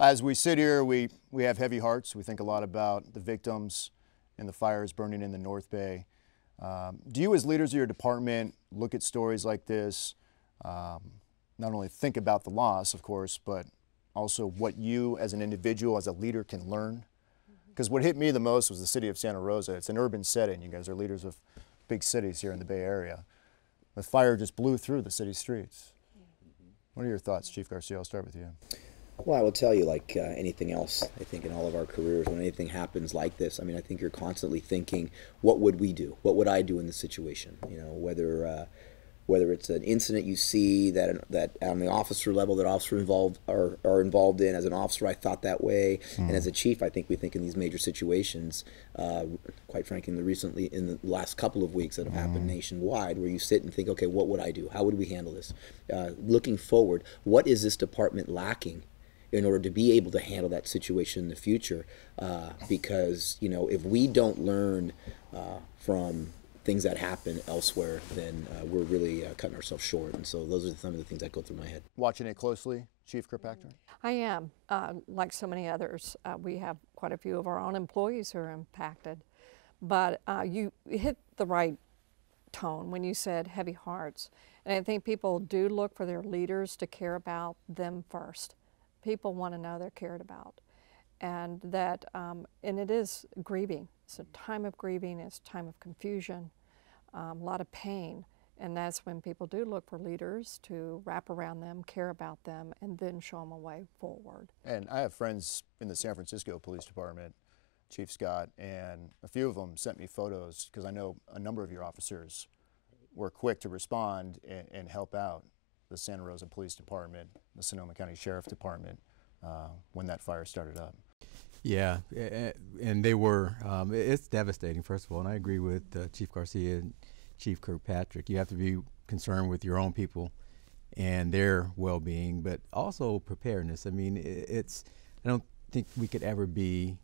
As we sit here, we have heavy hearts. We think a lot about the victims and the fires burning in the North Bay. Do you, as leaders of your department, look at stories like this, not only think about the loss, of course, but also what you as an individual, as a leader, can learn? Because what hit me the most was the city of Santa Rosa. It's an urban setting. You guys are leaders of big cities here in the Bay Area. The fire just blew through the city streets. What are your thoughts, Chief Garcia? I'll start with you. Well, I will tell you, like anything else, I think in all of our careers, when anything happens like this, I mean, I think you're constantly thinking, what would we do? What would I do in this situation? You know, whether it's an incident you see that on the officer level that officers are involved in. As an officer, I thought that way, and as a chief, I think we think in these major situations. Quite frankly, in the last couple of weeks that have happened nationwide, where you sit and think, okay, what would I do? How would we handle this? Looking forward, what is this department lacking in order to be able to handle that situation in the future? Because, you know, if we don't learn from things that happen elsewhere, then we're really cutting ourselves short. And so those are some of the things that go through my head. Watching it closely, Chief Kirkpatrick? I am. Like so many others, we have quite a few of our own employees who are impacted. But you hit the right tone when you said heavy hearts. And I think people do look for their leaders to care about them first. People want to know they're cared about. And that, and it is grieving. It's a time of grieving, it's a time of confusion, a lot of pain. And that's when people do look for leaders to wrap around them, care about them, and then show them a way forward. And I have friends in the San Francisco Police Department, Chief Scott, and a few of them sent me photos, because I know a number of your officers were quick to respond and help out the Santa Rosa Police Department, the Sonoma County Sheriff Department, when that fire started up. Yeah, and they were, it's devastating, first of all, and I agree with Chief Garcia and Chief Kirkpatrick. You have to be concerned with your own people and their well-being, but also preparedness. I mean, I don't think we could ever be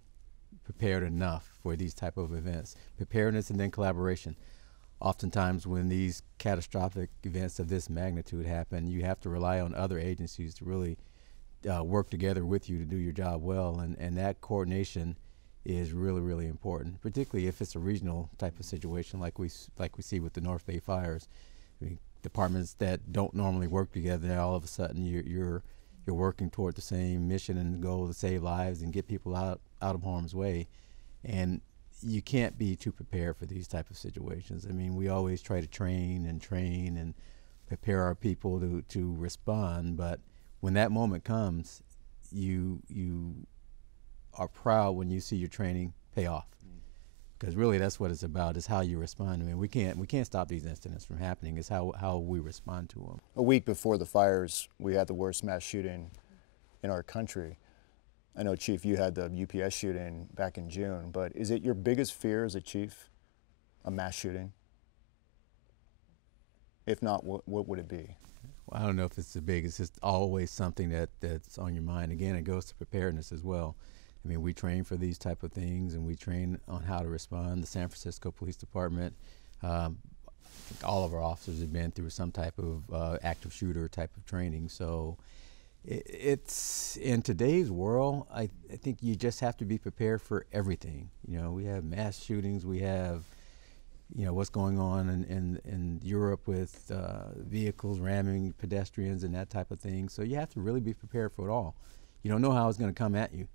prepared enough for these type of events. Preparedness and then collaboration. Oftentimes when these catastrophic events of this magnitude happen, you have to rely on other agencies to really work together with you to do your job well, and that coordination is really, really important, particularly if it's a regional type of situation like we see with the North Bay fires. I mean, departments that don't normally work together, now all of a sudden you're working toward the same mission and goal to save lives and get people out of harm's way, and you can't be too prepared for these type of situations. I mean, we always try to train and prepare our people to respond, but when that moment comes, you are proud when you see your training pay off, because really that's what it's about, is how you respond. I mean, we can't stop these incidents from happening. It's how we respond to them. A week before the fires, we had the worst mass shooting in our country. I know, Chief, you had the UPS shooting back in June, but is it your biggest fear as a chief, a mass shooting? If not, what would it be? Well, I don't know if it's the biggest. It's always something that's on your mind. Again, it goes to preparedness as well. I mean, we train for these type of things, and we train on how to respond. The San Francisco Police Department, all of our officers have been through some type of active shooter type of training. So it's in today's world, I think you just have to be prepared for everything. You know, we have mass shootings, we have, you know, what's going on in Europe with vehicles ramming pedestrians and that type of thing. So you have to really be prepared for it all. You don't know how it's going to come at you.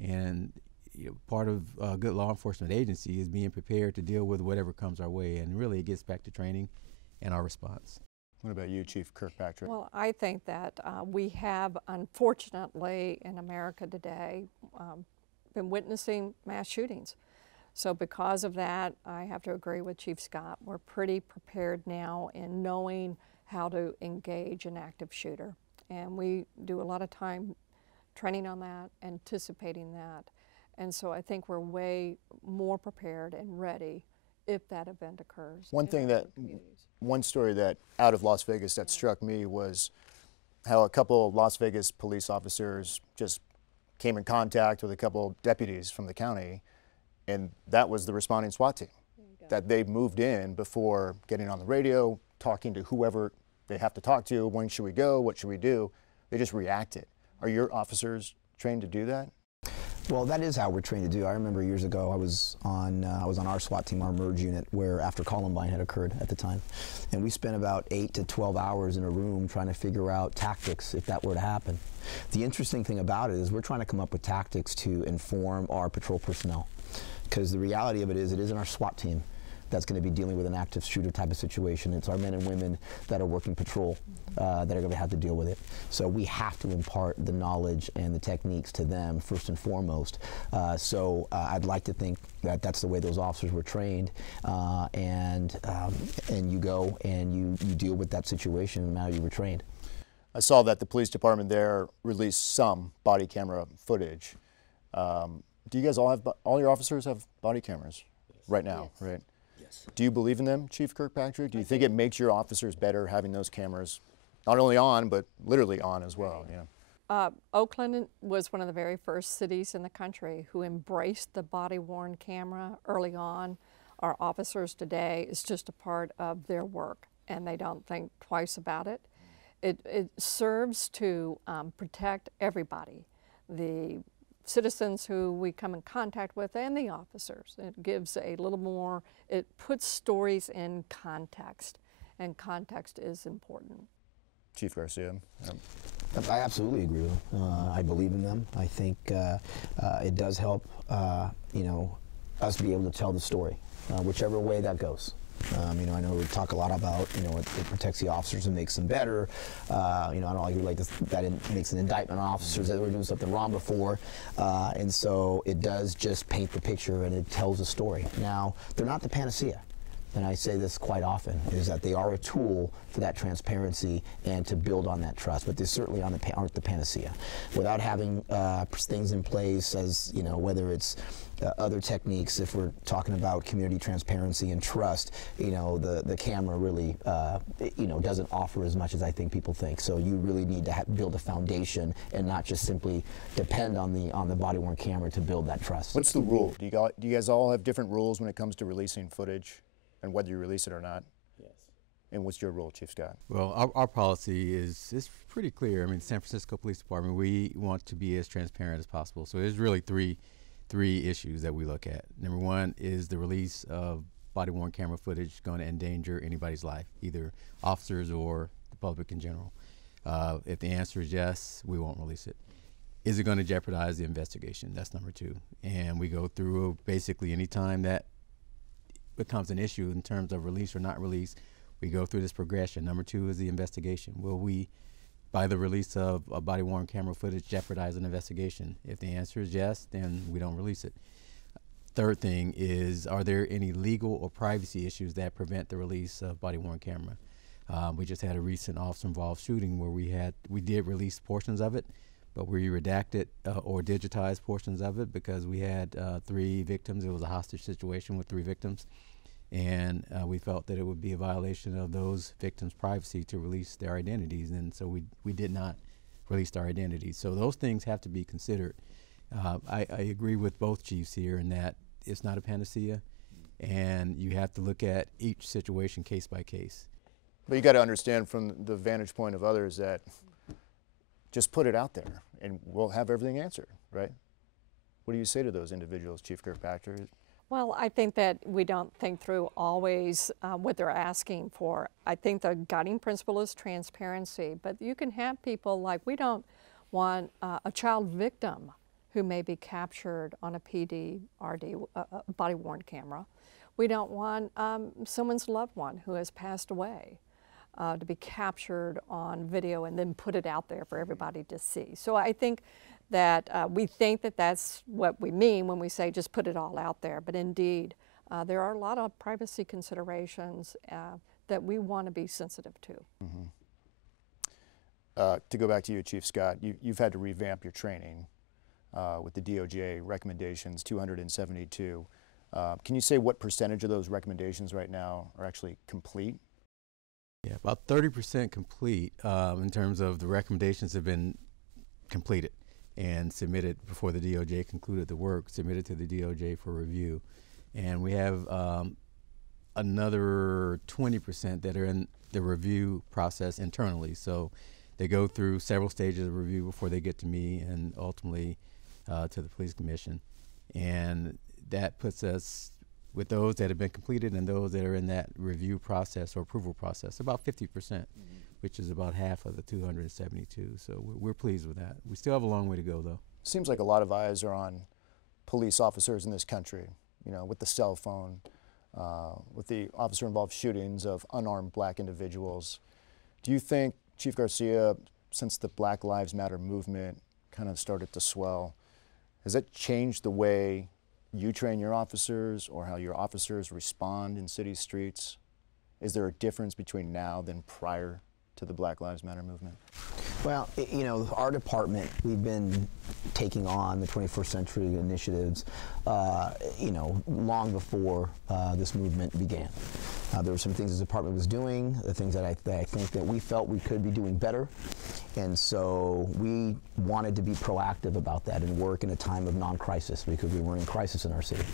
And you know, part of a good law enforcement agency is being prepared to deal with whatever comes our way. And really it gets back to training and our response. What about you, Chief Kirkpatrick? Well, I think that we have, unfortunately, in America today, been witnessing mass shootings. So because of that, I have to agree with Chief Scott. We're pretty prepared now in knowing how to engage an active shooter. And we do a lot of time training on that, anticipating that. And so I think we're way more prepared and ready if that event occurs. One story that out of Las Vegas that struck me was how a couple of Las Vegas police officers just came in contact with a couple of deputies from the county, and that was the responding SWAT team. That they moved in before getting on the radio, talking to whoever they have to talk to. When should we go? What should we do? They just reacted. Are your officers trained to do that? Well, that is how we're trained to do. I remember years ago I was on our SWAT team, our merge unit, where after Columbine had occurred at the time, and we spent about 8 to 12 hours in a room trying to figure out tactics if that were to happen. The interesting thing about it is we're trying to come up with tactics to inform our patrol personnel, because the reality of it isn't our SWAT team that's going to be dealing with an active shooter type of situation. It's our men and women that are working patrol that are going to have to deal with it. So we have to impart the knowledge and the techniques to them first and foremost. I'd like to think that that's the way those officers were trained, and you go and you deal with that situation and how you were trained. I saw that the police department there released some body camera footage. Do you guys all your officers have body cameras right now, Yes. right? Yes. Do you believe in them, Chief Kirkpatrick? Do you think it makes your officers better having those cameras not only on, but literally on as well? Yeah. Oakland was one of the very first cities in the country who embraced the body-worn camera early on. Our officers today, it's just a part of their work, and they don't think twice about it. It serves to protect everybody, the citizens who we come in contact with and the officers. It gives a little more, it puts stories in context, and context is important. Chief Garcia. I absolutely agree with them. I believe in them. I think it does help, us be able to tell the story, whichever way that goes. I know we talk a lot about, it protects the officers and makes them better. I don't like that it makes an indictment on officers that were doing something wrong before. And so it does just paint the picture and it tells a story. Now, they're not the panacea. And I say this quite often, is that they are a tool for that transparency and to build on that trust, but they certainly aren't the panacea. Without having things in place as, whether it's other techniques, if we're talking about community transparency and trust, the camera really, doesn't offer as much as I think people think. So you really need to build a foundation and not just simply depend on the body-worn camera to build that trust. What's the rule? Do you guys all have different rules when it comes to releasing footage and whether you release it or not? Yes. And what's your rule, Chief Scott? Well, our policy is pretty clear. I mean, San Francisco Police Department, we want to be as transparent as possible. So there's really three issues that we look at. Number one is the release of body-worn camera footage going to endanger anybody's life, either officers or the public in general. If the answer is yes, we won't release it. Is it going to jeopardize the investigation? That's number two. And we go through basically any time that becomes an issue in terms of release or not release, we go through this progression. Number two is the investigation. Will we, by the release of a body-worn camera footage, jeopardize an investigation? If the answer is yes, then we don't release it. Third thing is, are there any legal or privacy issues that prevent the release of body-worn camera? We just had a recent officer-involved shooting where we did release portions of it, but we redacted or digitized portions of it because we had 3 victims. It was a hostage situation with 3 victims. And we felt that it would be a violation of those victims' privacy to release their identities. And so we did not release their identities. So those things have to be considered. I agree with both chiefs here in that it's not a panacea. And you have to look at each situation case by case. But you got to understand from the vantage point of others that just put it out there and we'll have everything answered, right? What do you say to those individuals, Chief Kirkpatrick? Well, I think that we don't think through always what they're asking for. I think the guiding principle is transparency, but you can have people like, we don't want a child victim who may be captured on a PD, RD, body-worn camera. We don't want someone's loved one who has passed away to be captured on video and then put it out there for everybody to see. So I think that we think that that's what we mean when we say just put it all out there. But indeed, there are a lot of privacy considerations that we want to be sensitive to. Mm-hmm. To go back to you, Chief Scott, you've had to revamp your training with the DOJ recommendations, 272. Can you say what percentage of those recommendations right now are actually complete? Yeah, about 30% complete in terms of the recommendations have been completed and submitted before the DOJ concluded the work, submitted to the DOJ for review. And we have another 20% that are in the review process internally. So they go through several stages of review before they get to me and ultimately to the police commission. And that puts us, with those that have been completed and those that are in that review process or approval process, about 50%, which is about half of the 272. So we're pleased with that. We still have a long way to go, though. Seems like a lot of eyes are on police officers in this country, you know, with the cell phone, with the officer-involved shootings of unarmed black individuals. Do you think, Chief Garcia, since the Black Lives Matter movement kind of started to swell, has it changed the way you train your officers or how your officers respond in city streets? Is there a difference between now than prior to the Black Lives Matter movement? Well, you know, our department, we've been taking on the 21st century initiatives, you know, long before this movement began. There were some things the department was doing, the things that I think that we felt we could be doing better. And so we wanted to be proactive about that and work in a time of non-crisis, because we were in crisis in our city.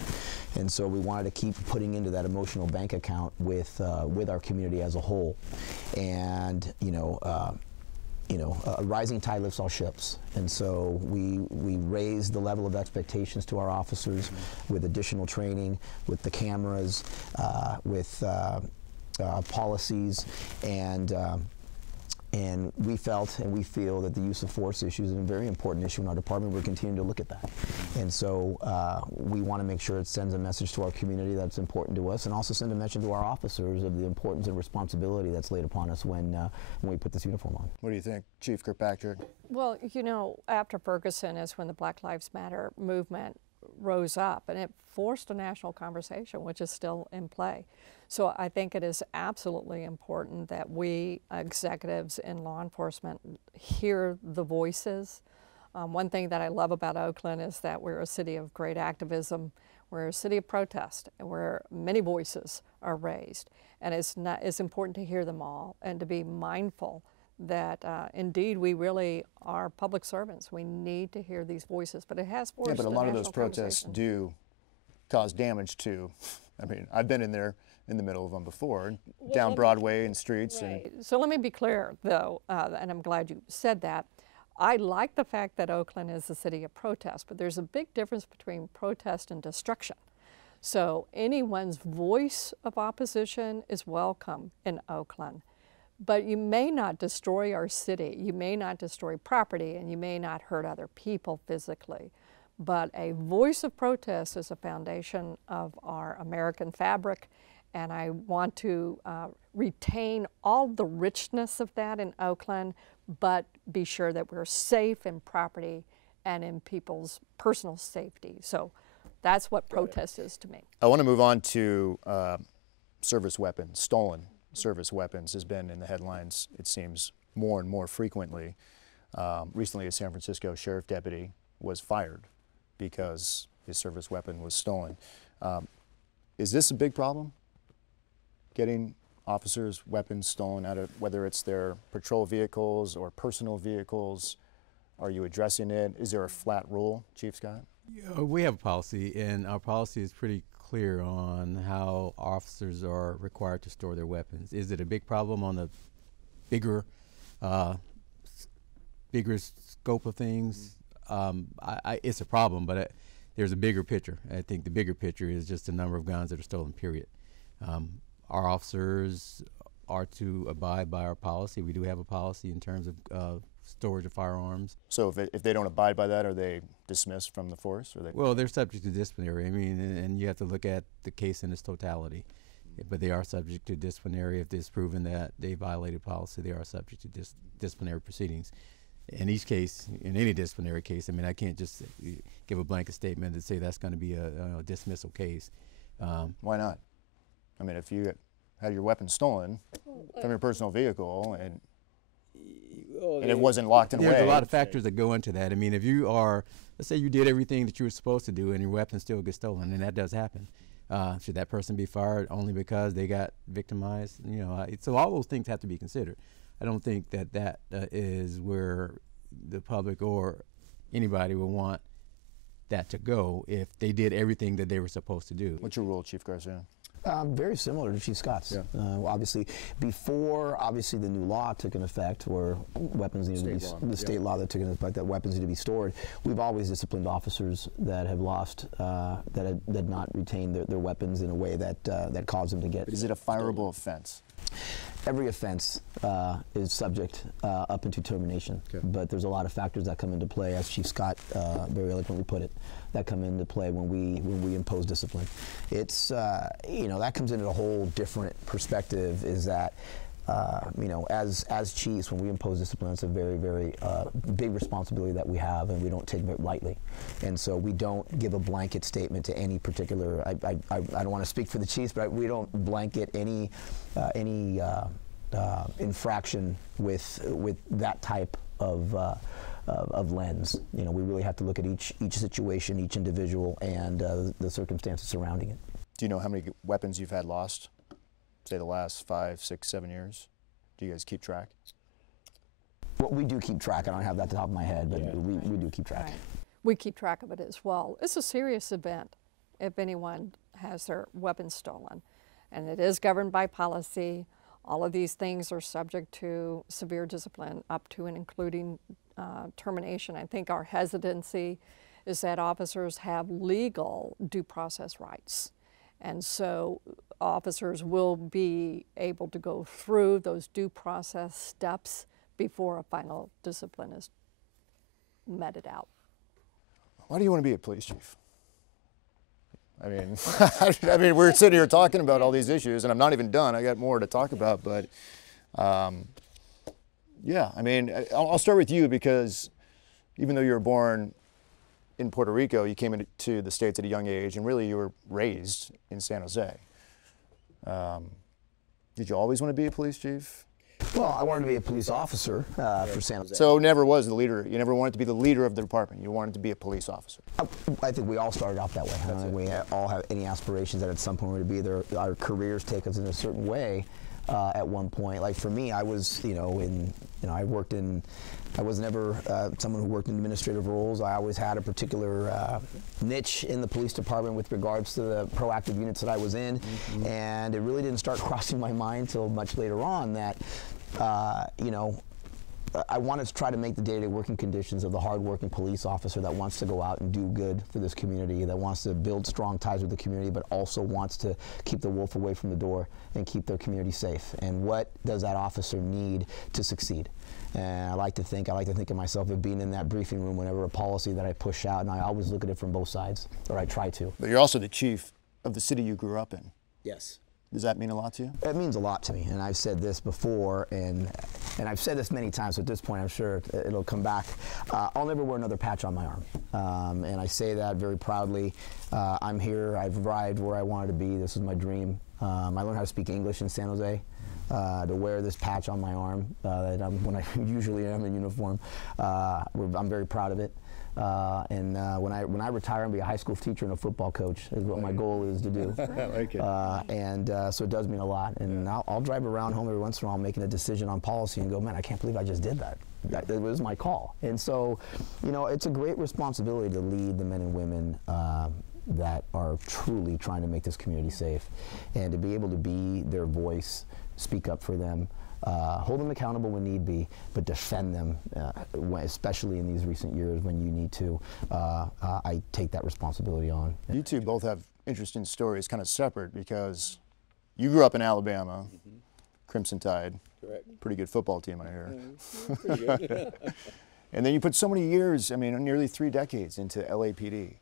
And so we wanted to keep putting into that emotional bank account with our community as a whole. And, a rising tide lifts all ships. And so we raised the level of expectations to our officers with additional training, with the cameras, with policies, and we felt and we feel that the use of force issue is a very important issue in our department. We're continuing to look at that. And so we want to make sure it sends a message to our community that's important to us, and also send a message to our officers of the importance and responsibility that's laid upon us when we put this uniform on. What do you think, Chief Kirkpatrick? Well, you know, after Ferguson is when the Black Lives Matter movement rose up, and it forced a national conversation, which is still in play. So I think it is absolutely important that we executives in law enforcement hear the voices. One thing that I love about Oakland is that we're a city of great activism. We're a city of protest, where many voices are raised. And it's important to hear them all and to be mindful that indeed we really are public servants. We need to hear these voices, but it has forced Yeah, but a lot of those protests conversation. do cause damage to, I mean, I've been in there in the middle of them before, down Broadway and streets. Right. So let me be clear, though, and I'm glad you said that. I like the fact that Oakland is a city of protest, but there's a big difference between protest and destruction. So anyone's voice of opposition is welcome in Oakland. But you may not destroy our city, you may not destroy property, and you may not hurt other people physically. But a voice of protest is a foundation of our American fabric, and I want to retain all the richness of that in Oakland, but be sure that we're safe in property and in people's personal safety. So that's what protest is to me. I want to move on to service weapons. Stolen service weapons has been in the headlines, it seems, more and more frequently. Recently, a San Francisco sheriff deputy was fired because his service weapon was stolen. Is this a big problem? Getting officers' weapons stolen out of, whether it's their patrol vehicles or personal vehicles? Are you addressing it? Is there a flat rule, Chief Scott? Yeah, we have a policy, and our policy is pretty clear on how officers are required to store their weapons. Is it a big problem on the bigger scope of things? It's a problem, but there's a bigger picture. I think the bigger picture is just the number of guns that are stolen, period. Our officers are to abide by our policy. We do have a policy in terms of storage of firearms. So if they don't abide by that, are they dismissed from the force? Or Well, they're subject to disciplinary. I mean, and you have to look at the case in its totality. But they are subject to disciplinary. If it's proven that they violated policy, they are subject to disciplinary proceedings. In each case, in any disciplinary case, I mean, I can't just give a blanket statement and say that's going to be a dismissal case. Why not? I mean, if you had your weapon stolen from your personal vehicle and it wasn't locked away. There's a lot of factors that go into that. I mean, if you are, let's say you did everything that you were supposed to do and your weapon still gets stolen, and that does happen, should that person be fired only because they got victimized? You know, so all those things have to be considered. I don't think that is where the public or anybody will want that to go if they did everything that they were supposed to do. What's your rule, Chief Garcia? Very similar to Chief Scott's. Yeah. Obviously, before the new law took in effect, where weapons needed to be the state law that took in effect that weapons need to be stored. We've always disciplined officers that have lost, that had not retained their weapons in a way that caused them to get. But is it a fireable offense? Every offense is subject up into termination, but there's a lot of factors that come into play, as Chief Scott very eloquently put it, that come into play when we impose discipline. It's that comes into a whole different perspective. Is that as chiefs, when we impose discipline, it's a very, very big responsibility that we have, and we don't take it lightly. And so we don't give a blanket statement to any particular. I don't want to speak for the chiefs, but we don't blanket any infraction with that type of lens. We really have to look at each situation, each individual, and the circumstances surrounding it. Do you know how many weapons you've had lost, say the last 5, 6, 7 years? Do you guys keep track? Well, we do keep track. I don't have that at the top of my head, but we do keep track. Right. We keep track of it as well. It's a serious event if anyone has their weapons stolen, and it is governed by policy. All of these things are subject to severe discipline, up to and including termination. I think our hesitancy is that officers have legal due process rights. And so officers will be able to go through those due process steps before a final discipline is meted out. Why do you want to be a police chief? I mean, we're sitting here talking about all these issues, and I'm not even done. I got more to talk about, but yeah, I mean, I'll start with you, because even though you were born in Puerto Rico, you came into the States at a young age, and really you were raised in San Jose. Did you always want to be a police chief? Well, I wanted to be a police officer for San Jose. So never was the leader. You never wanted to be the leader of the department. You wanted to be a police officer. I think we all started off that way. I don't think we all have any aspirations that at some point we're going to be there. Our careers take us in a certain way at one point. Like for me, I was, I was never someone who worked in administrative roles. I always had a particular niche in the police department with regards to the proactive units that I was in, and it really didn't start crossing my mind until much later on that, I wanted to try to make the day-to-day working conditions of the hard-working police officer that wants to go out and do good for this community, that wants to build strong ties with the community, but also wants to keep the wolf away from the door and keep their community safe. And what does that officer need to succeed? And I like to think of myself as being in that briefing room whenever a policy that I push out, and I always look at it from both sides, or I try to. But you're also the chief of the city you grew up in. Yes. Does that mean a lot to you? It means a lot to me, and I've said this before, and I've said this many times, so at this point I'm sure it'll come back. I'll never wear another patch on my arm, and I say that very proudly. I'm here, I've arrived where I wanted to be, this is my dream. I learned how to speak English in San Jose. To wear this patch on my arm when I usually am in uniform. I'm very proud of it. And when I retire, I'll be a high school teacher and a football coach is what my goal is to do. So it does mean a lot. And I'll drive around home every once in a while making a decision on policy and go, man, I can't believe I just did that. It was my call. And so, it's a great responsibility to lead the men and women that are truly trying to make this community safe, and to be able to be their voice, speak up for them, hold them accountable when need be, but defend them, especially in these recent years when you need to. I take that responsibility on. You two both have interesting stories, kind of separate, because you grew up in Alabama, Crimson Tide. Correct. Pretty good football team, I hear. Pretty good. And then you put so many years, nearly 3 decades into LAPD.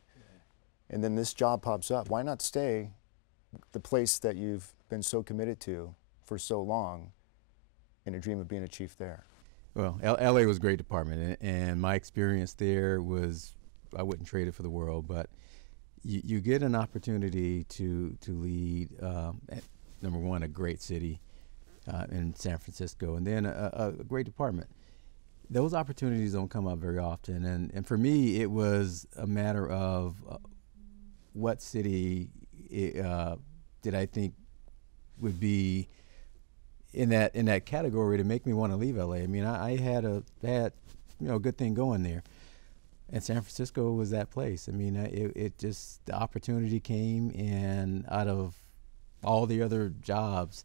And then this job pops up. Why not stay the place that you've been so committed to for so long and a dream of being a chief there? Well, LA was a great department, and my experience there was, I wouldn't trade it for the world, but you get an opportunity to lead, number one, a great city in San Francisco, and then a great department. Those opportunities don't come up very often, and for me, it was a matter of what city did I think would be in that category to make me want to leave LA. I had a good thing going there, and San Francisco was that place. It just, the opportunity came, and out of all the other jobs,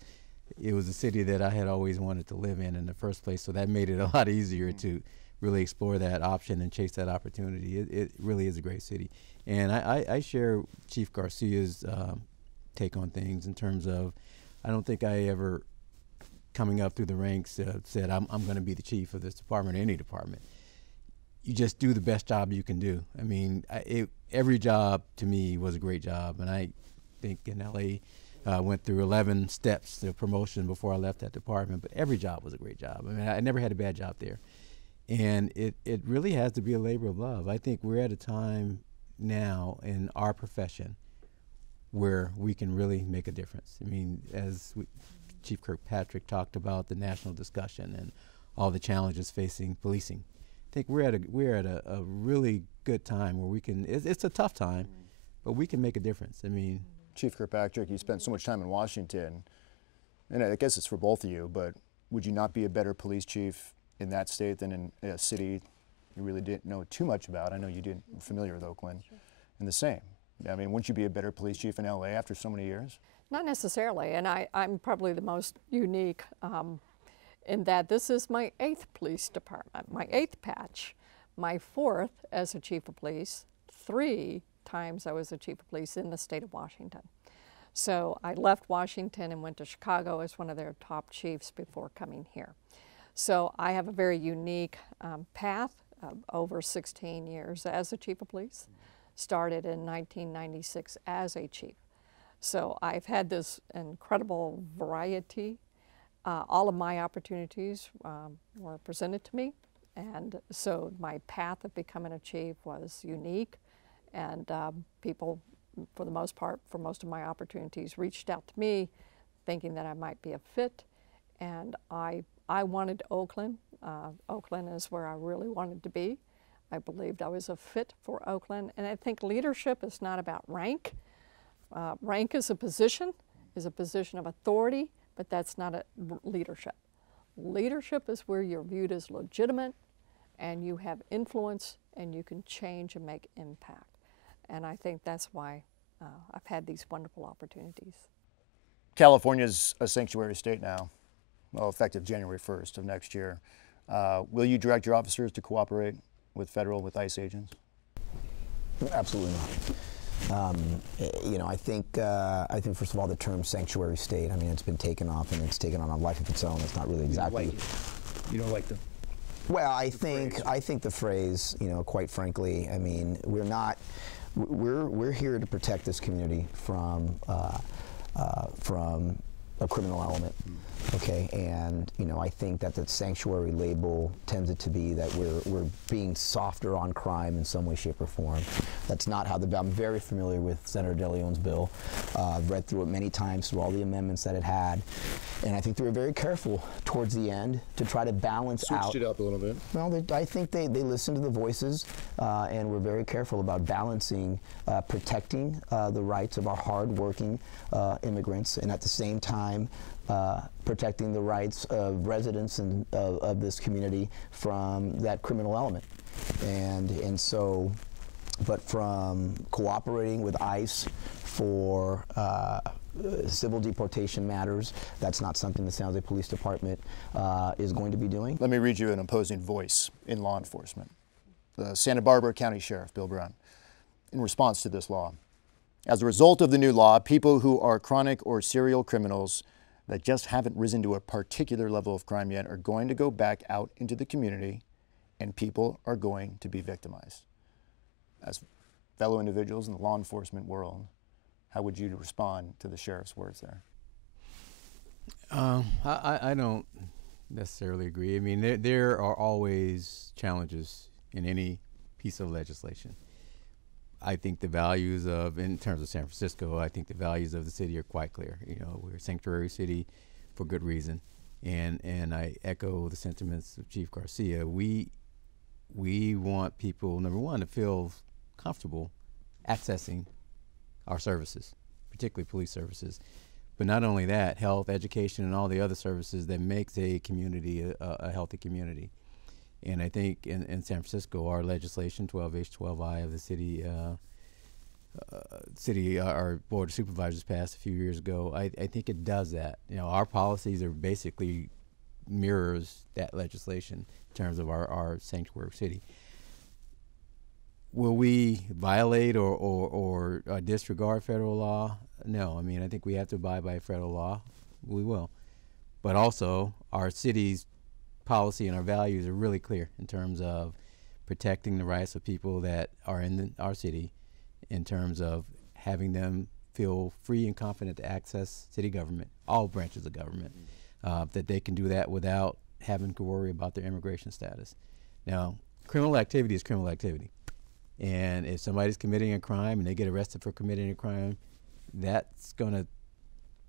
it was a city that I had always wanted to live in the first place. So that made it a lot easier to really explore that option and chase that opportunity. It really is a great city. And I share Chief Garcia's take on things in terms of, I don't think I ever, coming up through the ranks, said I'm going to be the chief of this department or any department. You just do the best job you can do. I mean, every job to me was a great job, and I think in LA went through 11 steps to promotion before I left that department, but every job was a great job. I mean, I never had a bad job there. And it really has to be a labor of love. I think we're at a time now in our profession where we can really make a difference. I mean, Chief Kirkpatrick talked about the national discussion and all the challenges facing policing. I think we're at a really good time where we can. It's a tough time, but we can make a difference. I mean, Chief Kirkpatrick, you spent so much time in Washington, and I guess it's for both of you. But would you not be a better police chief in that state than in a city you really didn't know too much about? I know you didn't familiar with Oakland, and the same. I mean, wouldn't you be a better police chief in LA after so many years? Not necessarily, and I'm probably the most unique in that this is my 8th police department, my 8th patch, my 4th as a chief of police. 3 times I was a chief of police in the state of Washington. So I left Washington and went to Chicago as one of their top chiefs before coming here. So I have a very unique path of over 16 years as a chief of police. Started in 1996 as a chief. So I've had this incredible variety. All of my opportunities were presented to me, and so my path of becoming a chief was unique, and people, for the most part, for most of my opportunities, reached out to me thinking that I might be a fit, and I wanted Oakland. Oakland is where I really wanted to be. I believed I was a fit for Oakland, and I think leadership is not about rank. Rank is a position of authority, but that's not a leadership. Leadership is where you're viewed as legitimate, and you have influence, and you can change and make impact. And I think that's why I've had these wonderful opportunities. California's a sanctuary state now, well, effective January 1st of next year. Will you direct your officers to cooperate with ICE agents? Absolutely not. You know, I think first of all, the term sanctuary state, I mean, it's been taken off and it's taken on a life of its own. It's not really exactly. You don't like the. Well, I think the phrase, you know, quite frankly, I mean, we're here to protect this community from a criminal element. Okay, and you know, I think that the sanctuary label tends it to be that we're being softer on crime in some way, shape, or form. That's not how I'm very familiar with Senator De Leon's bill. I've read through it many times through all the amendments that it had, and I think they were very careful towards the end to try to balance out. Switched it up a little bit. Well, I think they listened to the voices and were very careful about balancing protecting the rights of our hard-working immigrants, and at the same time protecting the rights of residents of this community from that criminal element. And so, but from cooperating with ICE for civil deportation matters, that's not something the San Jose Police Department is going to be doing. Let me read you an opposing voice in law enforcement. The Santa Barbara County Sheriff, Bill Brown, in response to this law. As a result of the new law, people who are chronic or serial criminals that just haven't risen to a particular level of crime yet are going to go back out into the community, and people are going to be victimized. As fellow individuals in the law enforcement world, how would you respond to the sheriff's words there? I don't necessarily agree. I mean, there are always challenges in any piece of legislation. I think the values in terms of San Francisco, I think the values of the city are quite clear. You know, we're a sanctuary city for good reason, and I echo the sentiments of Chief Garcia. We want people, number one, to feel comfortable accessing our services, particularly police services. But not only that, health, education, and all the other services that makes a community a healthy community. And I think in San Francisco, our legislation, 12H, 12I of the city, our board of supervisors passed a few years ago, I think it does that. You know, our policies are basically mirrors that legislation in terms of our sanctuary city. Will we violate or disregard federal law? No. I mean, I think we have to abide by federal law. We will. But also, our city's policy and our values are really clear in terms of protecting the rights of people that are in our city, in terms of having them feel free and confident to access city government, all branches of government, that they can do that without having to worry about their immigration status. Now, criminal activity is criminal activity. And if somebody's committing a crime and they get arrested for committing a crime, that's going to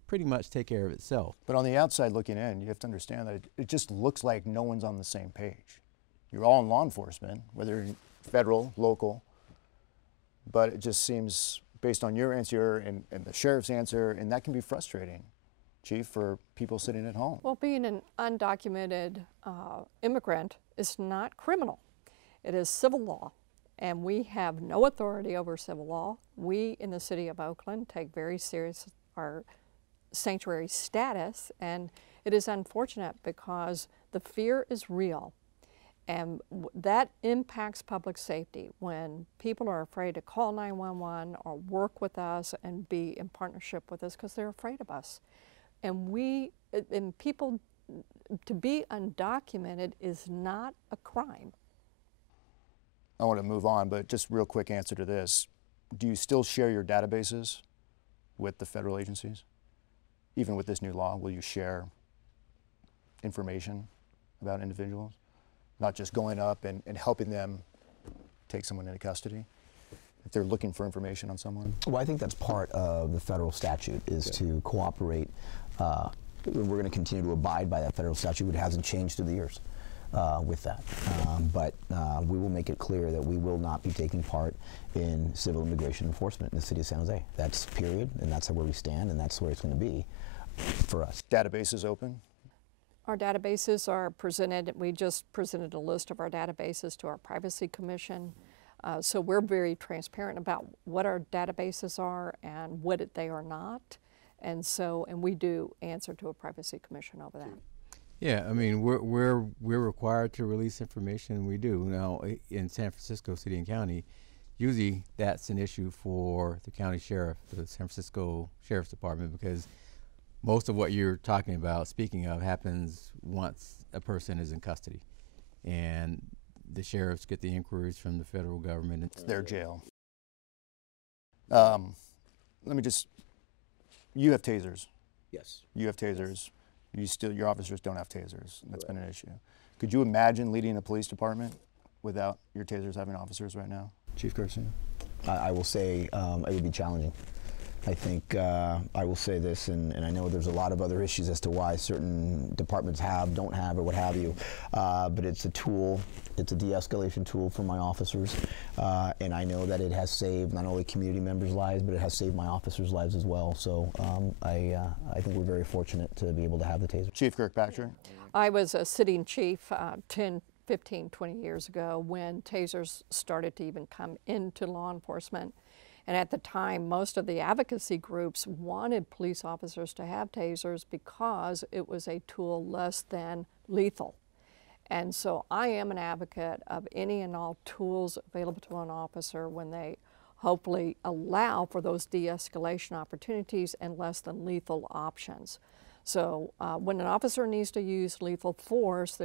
pretty much take care of itself. But on the outside looking in, you have to understand that it just looks like no one's on the same page. You're all in law enforcement, whether federal, local, but it just seems, based on your answer and the sheriff's answer, and that can be frustrating, Chief, for people sitting at home. Well, being an undocumented immigrant is not criminal. It is civil law, and we have no authority over civil law. We in the city of Oakland take very serious our sanctuary status, and it is unfortunate because the fear is real. And that impacts public safety when people are afraid to call 911 or work with us and be in partnership with us because they're afraid of us. And people, to be undocumented is not a crime. I want to move on, but just real quick answer to this. Do you still share your databases with the federal agencies? Even with this new law, will you share information about individuals? Not just going up and helping them take someone into custody, if they're looking for information on someone? Well, I think that's part of the federal statute, is to cooperate. We're going to continue to abide by that federal statute. It hasn't changed through the years with that. But we will make it clear that we will not be taking part in civil immigration enforcement in the city of San Jose. That's period, and that's where we stand, and that's where it's going to be for us. Databases open? Our databases are presented. We just presented a list of our databases to our Privacy Commission. So we're very transparent about what our databases are and what they are not. And we do answer to a Privacy Commission over that. Yeah, I mean, we're required to release information. We do. Now, in San Francisco City and County, usually that's an issue for the county sheriff, the San Francisco Sheriff's Department, because most of what you're talking about, speaking of, happens once a person is in custody. And the sheriffs get the inquiries from the federal government. It's their jail. Let me just, you have tasers. Yes. You have tasers. Your officers don't have tasers. That's been an issue. Could you imagine leading a police department without your tasers having officers right now? Chief Garcia? I will say it would be challenging. I think I will say this, and I know there's a lot of other issues as to why certain departments don't have, or what have you, but it's a tool, it's a de-escalation tool for my officers, and I know that it has saved not only community members' lives, but it has saved my officers' lives as well. So I think we're very fortunate to be able to have the taser. Chief Kirkpatrick? I was a sitting chief 10, 15, 20 years ago when tasers started to even come into law enforcement. And at the time, most of the advocacy groups wanted police officers to have tasers because it was a tool less than lethal. And so I am an advocate of any and all tools available to an officer when they hopefully allow for those de-escalation opportunities and less than lethal options. So when an officer needs to use lethal force,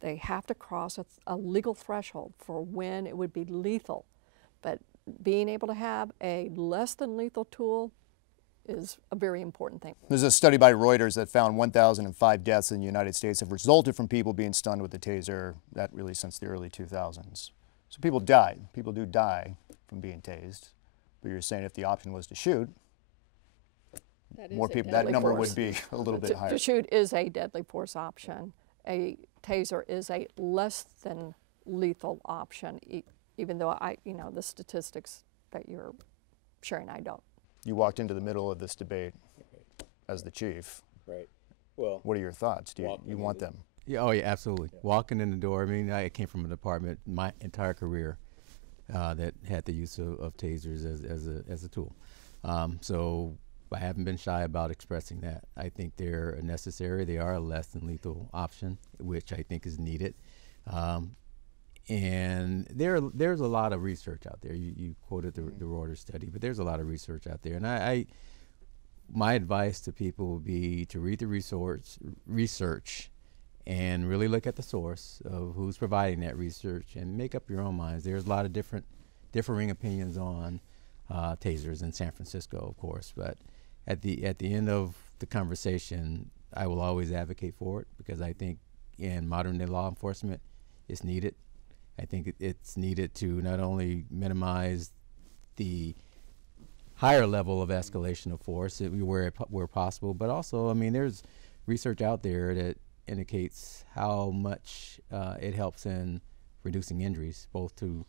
they have to cross a legal threshold for when it would be lethal. But being able to have a less than lethal tool is a very important thing. There's a study by Reuters that found 1,005 deaths in the United States have resulted from people being stunned with a taser, that really since the early 2000s. So people died. People do die from being tased. But you're saying if the option was to shoot, more people, that number would be a little bit higher. To shoot is a deadly force option. A taser is a less than lethal option, even though the statistics that you're sharing, I don't. You walked into the middle of this debate as the chief. Right. Well, what are your thoughts? Do you want them? Yeah. Oh, yeah. Absolutely. Yeah. Walking in the door. I mean, I came from a department my entire career. that had the use of tasers as a tool. So I haven't been shy about expressing that. I think they're necessary. They are a less than lethal option, which I think is needed. And there's a lot of research out there. You quoted the Reuters study, but there's a lot of research out there. And my advice to people would be to read the research and really look at the source of who's providing that research and make up your own minds. There's a lot of differing opinions on tasers in San Francisco, of course, but at the end of the conversation, I will always advocate for it because I think in modern day law enforcement, it's needed. I think it's needed to not only minimize the higher level of escalation of force where possible, but also, I mean, there's research out there that indicates how much it helps in reducing injuries, both to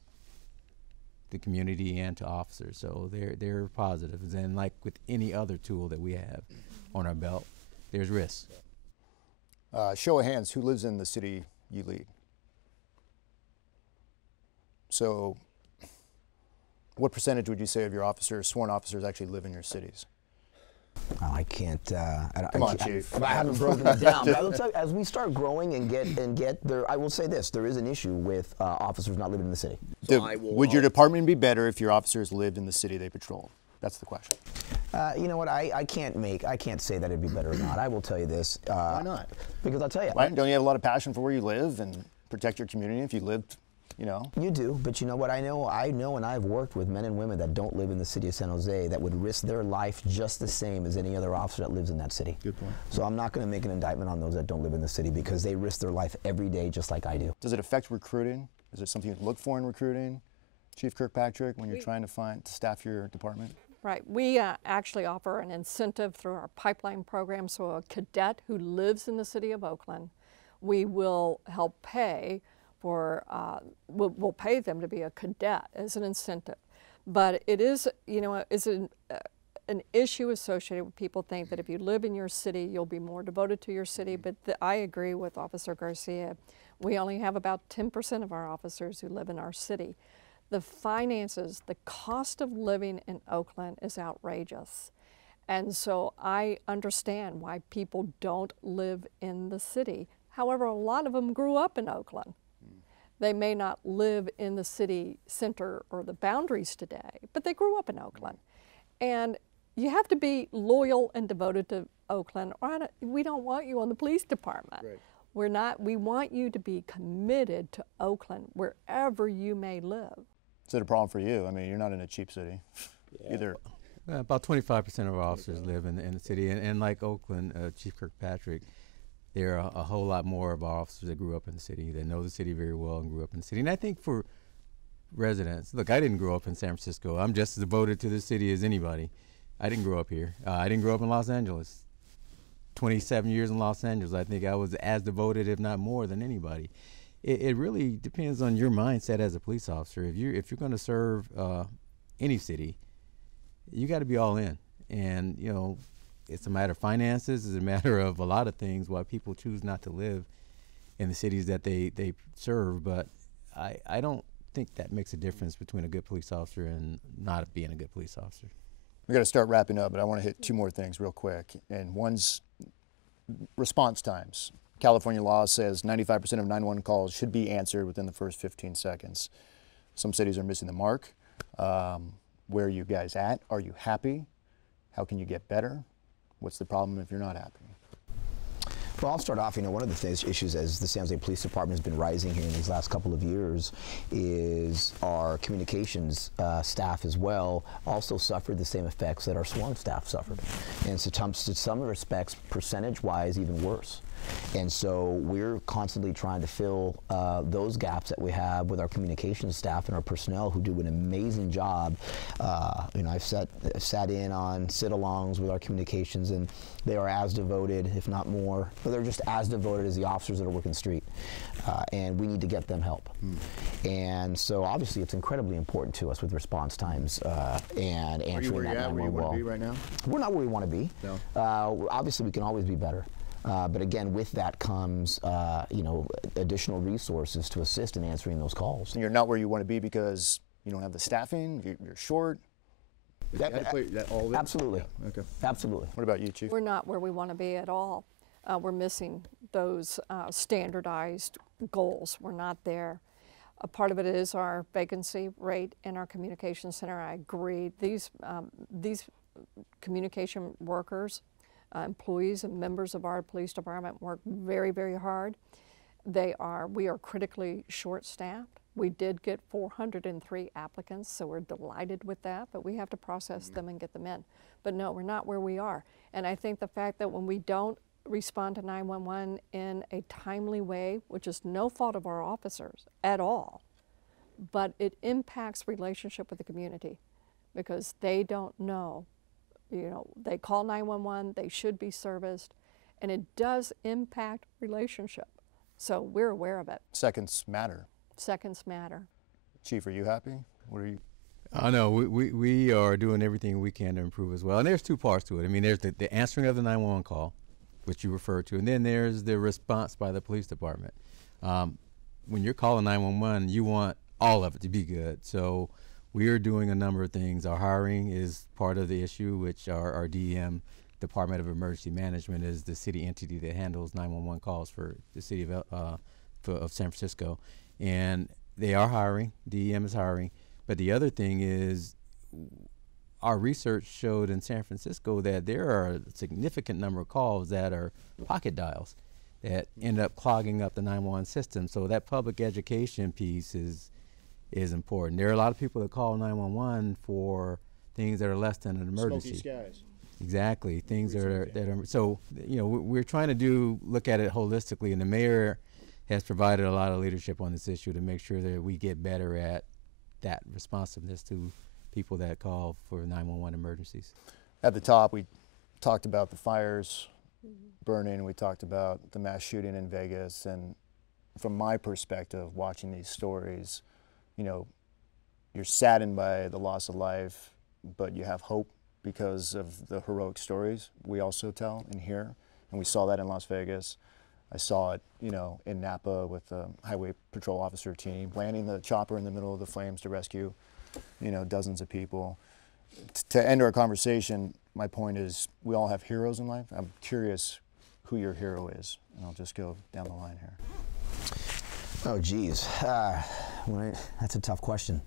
the community and to officers. So they're positives. And like with any other tool that we have on our belt, there's risks. Show of hands, who lives in the city you lead? So what percentage would you say of your officers, sworn officers, actually live in your cities? Oh, I can't. Come on, Chief. I haven't broken it down. But I will tell you, as we start growing and get there, I will say this: there is an issue with officers not living in the city. So would your department be better if your officers lived in the city they patrol? That's the question. You know what? I can't say that it'd be better or not. I will tell you this. Why not? Because I'll tell you. Why, don't you have a lot of passion for where you live and protect your community if you lived? You know? You do, but you know what? I know and I've worked with men and women that don't live in the city of San Jose that would risk their life just the same as any other officer that lives in that city. Good point. So I'm not going to make an indictment on those that don't live in the city because they risk their life every day just like I do. Does it affect recruiting? Is it something you look for in recruiting, Chief Kirkpatrick, when you're trying to staff your department? Right. We actually offer an incentive through our pipeline program. So a cadet who lives in the city of Oakland, we will help pay for, we'll pay them to be a cadet as an incentive. But it is, you know, is an issue associated with people think that if you live in your city, you'll be more devoted to your city. But I agree with Officer Garcia. We only have about 10% of our officers who live in our city. The finances, the cost of living in Oakland is outrageous. And so I understand why people don't live in the city. However, a lot of them grew up in Oakland. They may not live in the city center or the boundaries today, but they grew up in Oakland. And you have to be loyal and devoted to Oakland, or we don't want you on the police department. Right. We want you to be committed to Oakland wherever you may live. Is it a problem for you? I mean, you're not in a cheap city either. About 25% of our officers live in the city, and like Oakland, Chief Kirkpatrick, there are a whole lot more of our officers that grew up in the city, that know the city very well and grew up in the city. And I think for residents, look, I didn't grow up in San Francisco. I'm just as devoted to the city as anybody. I didn't grow up here. I didn't grow up in Los Angeles. 27 years in Los Angeles, I think I was as devoted, if not more, than anybody. It really depends on your mindset as a police officer. If you're going to serve any city, you got to be all in. And, you know, it's a matter of finances. It's a matter of a lot of things why people choose not to live in the cities that they serve. But I don't think that makes a difference between a good police officer and not being a good police officer. We've got to start wrapping up, but I want to hit two more things real quick. And one's response times. California law says 95% of 911 calls should be answered within the first 15 seconds. Some cities are missing the mark. Where are you guys at? Are you happy? How can you get better? What's the problem if you're not happy? Well, I'll start off. You know, one of the issues as the San Jose Police Department has been rising here in these last couple of years is our communications staff as well also suffered the same effects that our sworn staff suffered. And so to some respects, percentage-wise, even worse. And so we're constantly trying to fill those gaps that we have with our communications staff and our personnel who do an amazing job. You know, I've sat in on sit-alongs with our communications, and they are as devoted, if not more, but they're just as devoted as the officers that are working the street. And we need to get them help. And so obviously it's incredibly important to us with response times and answering that 911 well. Where you want to be right now? We're not where we want to be. No. Obviously we can always be better. But again, with that comes, you know, additional resources to assist in answering those calls. You're not where you want to be because You don't have the staffing? You're short? Is that all of it? Absolutely. Yeah, okay. Absolutely. What about you, Chief? We're not where we want to be at all. We're missing those standardized goals. We're not there. A part of it is our vacancy rate in our communication center. I agree. These communication workers, employees and members of our police department work very, very hard. We are critically short-staffed. We did get 403 applicants, so we're delighted with that, but we have to process them and get them in. But no, we're not where we are. And I think the fact that when we don't respond to 911 in a timely way, which is no fault of our officers at all, but it impacts relationship with the community because they don't know. You know, they call 911, they should be serviced, and it does impact relationship. So we're aware of it. Seconds matter. Seconds matter. Chief, are you happy? What are you? I know we are doing everything we can to improve as well. And there's two parts to it. I mean, there's the answering of the 911 call, which you referred to, and then there's the response by the police department. When you're calling 911, you want all of it to be good. So we are doing a number of things. Our hiring is part of the issue, which our DEM, Department of Emergency Management, is the city entity that handles 911 calls for the city of San Francisco. And they are hiring, DEM is hiring. But the other thing is our research showed in San Francisco that there are a significant number of calls that are pocket dials that end up clogging up the 911 system. So that public education piece is important. There are a lot of people that call 911 for things that are less than an emergency. Smoky skies. Exactly, things that are so, you know, we're trying to look at it holistically, and the mayor has provided a lot of leadership on this issue to make sure that we get better at that responsiveness to people that call for 911 emergencies. At the top, we talked about the fires burning. We talked about the mass shooting in Vegas. And from my perspective, watching these stories, you know, you're saddened by the loss of life, but you have hope because of the heroic stories we also tell and hear. And we saw that in Las Vegas. I saw it, you know, in Napa with the highway patrol officer team landing the chopper in the middle of the flames to rescue, you know, dozens of people. To end our conversation, my point is we all have heroes in life. I'm curious who your hero is, and I'll just go down the line here. Oh, geez. That's a tough question.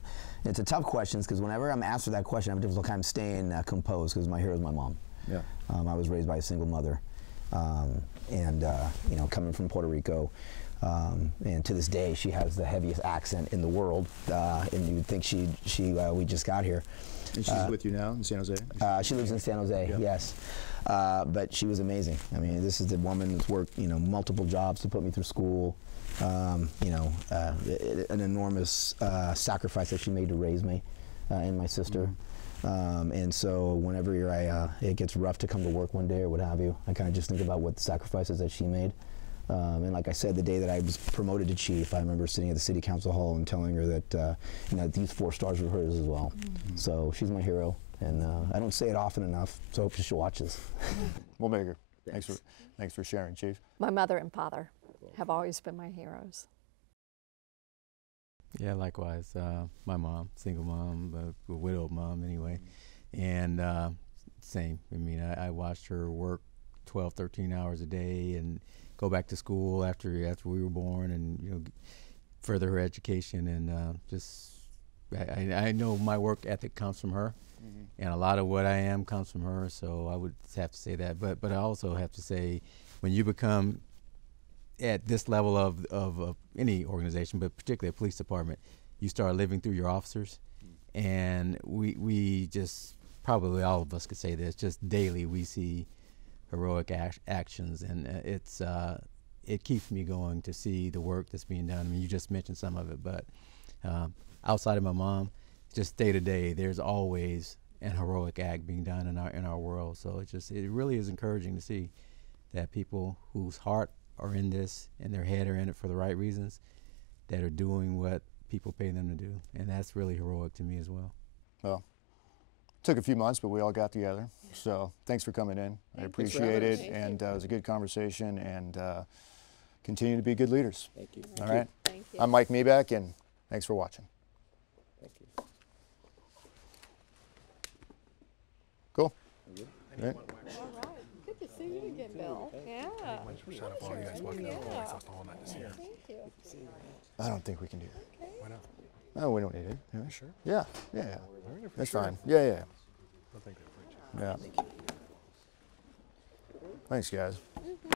It's a tough question because whenever I'm asked that question, I have a difficult time staying composed because my hero is my mom. Yeah. I was raised by a single mother. You know, coming from Puerto Rico, and to this day she has the heaviest accent in the world, and you'd think we just got here. And she's with you now in San Jose? She lives in San Jose, yeah. Yes. But she was amazing. I mean, this is the woman that's worked, you know, multiple jobs to put me through school. You know, an enormous sacrifice that she made to raise me and my sister. And so whenever it gets rough to come to work one day or what have you, I kind of just think about what the sacrifices that she made. And like I said, the day that I was promoted to chief, I remember sitting at the city council hall and telling her that you know, these 4 stars were hers as well. So she's my hero, and I don't say it often enough, so I hope she watches. We'll make her. Thanks for sharing, Chief. My mother and father have always been my heroes. Yeah, likewise. My mom, single mom, a widowed mom anyway. And same. I mean, I watched her work 12, 13 hours a day and go back to school after we were born, and, you know, further her education. And I know my work ethic comes from her, and a lot of what I am comes from her. So I would have to say that. But I also have to say, when you become at this level of any organization, but particularly a police department, you start living through your officers. And we just, probably all of us could say this, just daily we see heroic actions, and it keeps me going to see the work that's being done. I mean, you just mentioned some of it, but outside of my mom, just day to day, there's always an heroic act being done in our world. So it really is encouraging to see that people whose heart are in this and their head are in it for the right reasons, that are doing what people pay them to do, and that's really heroic to me as well. Well, took a few months, but we all got together. So thanks for coming in. I appreciate it, and it was a good conversation, and continue to be good leaders. Thank you. All right. Thank you. I'm Mike Mibach, and thanks for watching. Thank you. Right. All right. Good to see you again, Bill. Yeah. Shut up, all you guys walking out Yeah. all night to see her. Thank you. I don't think we can do that. Why not? No, we don't need it. Yeah. Sure. Yeah, yeah, yeah. All right, for That's sure. fine. Yeah, yeah. I think they're free. Yeah. Thanks, guys.